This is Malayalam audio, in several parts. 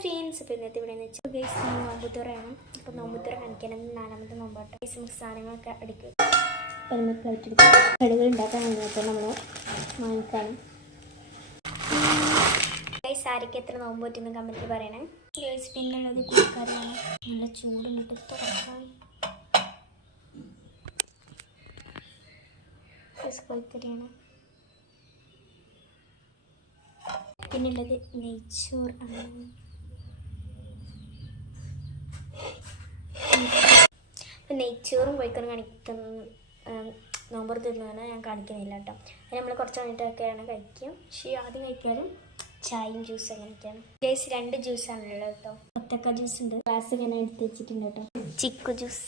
ഫ്രണ്ട്സ്, ഇപ്പോൾ ഇന്നത്തെ ഇവിടെ നിന്ന് വെച്ചാൽ ഗൈസ് നോമ്പുത്തുറയാണ്. അപ്പോൾ നോമ്പുത്തുറ കാണിക്കാനും 4ാമത്തെ നോമ്പാട്ടോ. ഗൈസ് നമുക്ക് സാധനങ്ങളൊക്കെ അടിക്കും. അപ്പോൾ നമ്മൾ പ്ലേറ്റ് എടുക്കും. കടുകൾ ഉണ്ടാക്കാനാണ് അപ്പോൾ നമ്മൾ വാങ്ങിക്കാനും. ഗൈസ് ആരൊക്കെ എത്ര നോമ്പ് പറ്റുന്ന കമൻറ്റ് പറയണേ. ഗൈസ് പിന്നുള്ളത് കുടിക്കാനാണ്. നല്ല ചൂടുന്നിട്ട് തുറക്കാൻ കോഴിക്കറിയാണ്. പിന്നുള്ളത് നെയ്ച്ചോർ ആണ്. അപ്പം നെയ്ച്ചോറും കോഴിക്കറും നോമ്പർ തിന്നുന്ന ഞാൻ കാണിക്കുന്നില്ല കേട്ടോ. അത് നമ്മൾ കുറച്ച് കഴിഞ്ഞിട്ടൊക്കെയാണ് കഴിക്കുക. പക്ഷേ ആദ്യം കഴിക്കാനും ചായയും ജ്യൂസ് അങ്ങനെയൊക്കെയാണ്. ഗൈസ് 2 ജ്യൂസാണുള്ളത് കേട്ടോ. ഒത്തക്ക ജ്യൂസ് ഉണ്ട്, ഗ്ലാസ് ഇങ്ങനെ എടുത്ത് വെച്ചിട്ടുണ്ട് കേട്ടോ. ചിക്കു ജ്യൂസ്,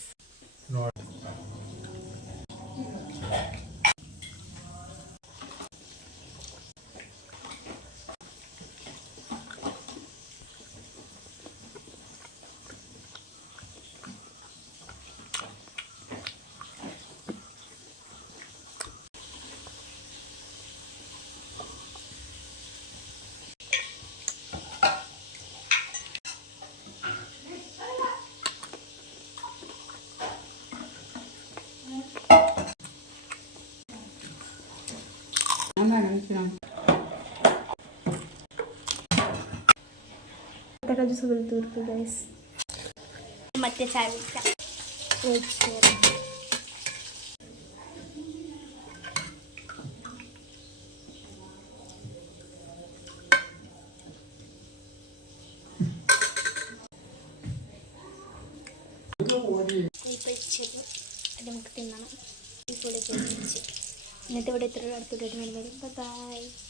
തീർത്തു ഗൈസ്. മറ്റേ ചായ കുടിക്കാം. അത് നമുക്ക് തിന്നണം. ഈ കൂടെ ഇന്നത്തെ ഇവിടെ ഇത്ര അടുത്തോട്ട് വരുന്നത്. ബൈ.